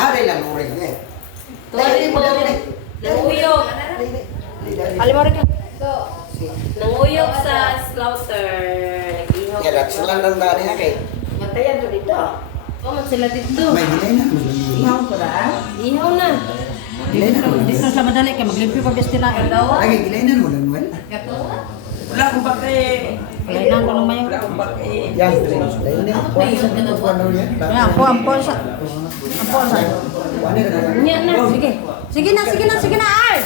Aray lang uring eh. Tuwali mo. Nanguyog. Alimari ka. Nanguyog sa slaughter. Nag-ihaw. Kaya sila lang dali na kay. Matayan ko dito. Oh, man sila dito. May gilay na. Ihaw ko na. Ihaw na. Gilay na. Dito sa madali kay maglimpyo pa besti na. Lagi gilay na mo lang wala. Wala akong bakit. Kailangan ko ng mayo. Wala akong bakit. Yang dahil ni ako sa ano niya. Ya, ampo sa. Ampo sa. Wala na. Nya na. Sige. Sige na, ay.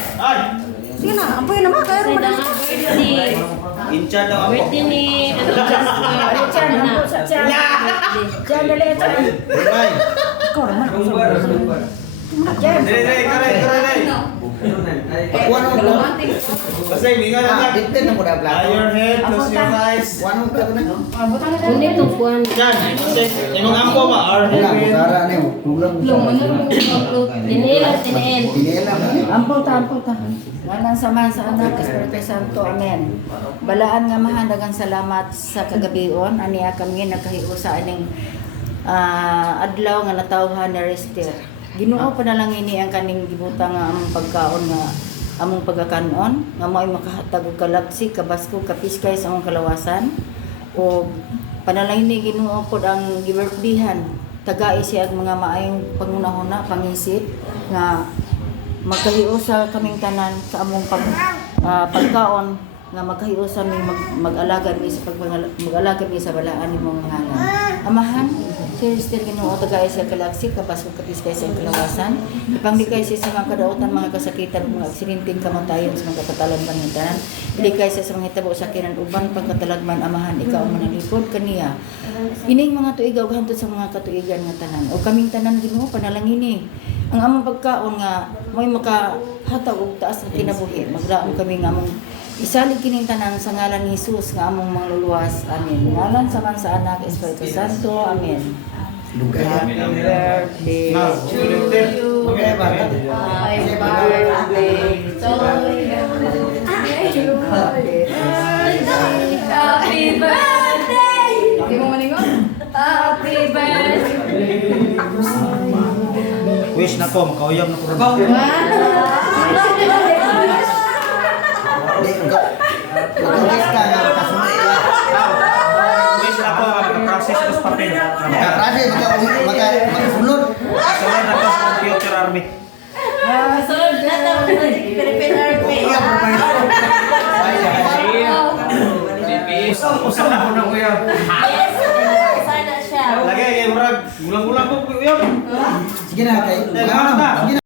Sige na, ampo yun naman kaya Sa rin dang birthday. Incha daw ako. Birthday ni ano Jessica. Diyan dali ito. Rimay. Ikaw naman. One of them. Kasi minga na. Dito na mo na Bow your head, close your eyes. One of them na. Kundi to kuan. Yan. Imong ampo ba? Our Wala head. mo sara na mo. Kulang mo. Tinil. Pinela na. Ampo ta. Ngalan sa man sa anak, Espiritu Santo, amen. Balaan nga mahalagang salamat sa kagabion, aniya kami nagkahiusa sa aning adlaw nga natawhan ni Rester. Ginoo pa na lang ini ang kaning gibutang nga among pagkaon nga among pagkakanon, nga mao'y makahatag og kalabsi, kabasko, kapiskay sa among kalawasan. O panalangin ni Ginoo pod ang gibirthdihan. Tagai siya ang mga maayong pangunahuna, pangisip nga magkahiusa kaming tanan sa among pagkaon nga magkahiusa mi mag-alaga mi sa mag-alaga mi sa balaan nimong ngalan. Amahan, si Rester Ginoo tagay sa galaksi kapas ug kapiskay sa kalawasan. Ipanglikay siya sa mga kadautan, mga kasakitan, mga aksidenteng kamatayon sa mga katatalagman ng tanan. Ilikay siya sa mga hitabo sa kinan uban pagkatalagman. Amahan, ikaw ang manalipod kaniya. Ining mga tuigaw hantod sa mga katuigan nga tanan. O kaming tanan Ginoo panalangini. Ang among pagkaon nga may makahatag og taas ng kinabuhi. Maglaom kami nga among isalig kining tanan sa ngalan ni Jesus nga among mangluluwas. Amen. Ngalan sa man sa anak Espiritu Santo. Amen. Lugay. Happy birthday Now, to you. Happy birthday to you. Happy birthday. Hindi mo maningon? Happy birthday. Wish na ko, makauyam na ko. Di Pagkakis ka nga kasunod ka. Wish na ko, mag-process ko sa papel. Kasi makasunod. Kasunod na ko sa computer army. Sunod na to. Philippine Army. Usap na ko na kuya. Yes. Sana siya. Lagi, murag. Gulang-gulang ko kuya. Sige na kay. Sige na.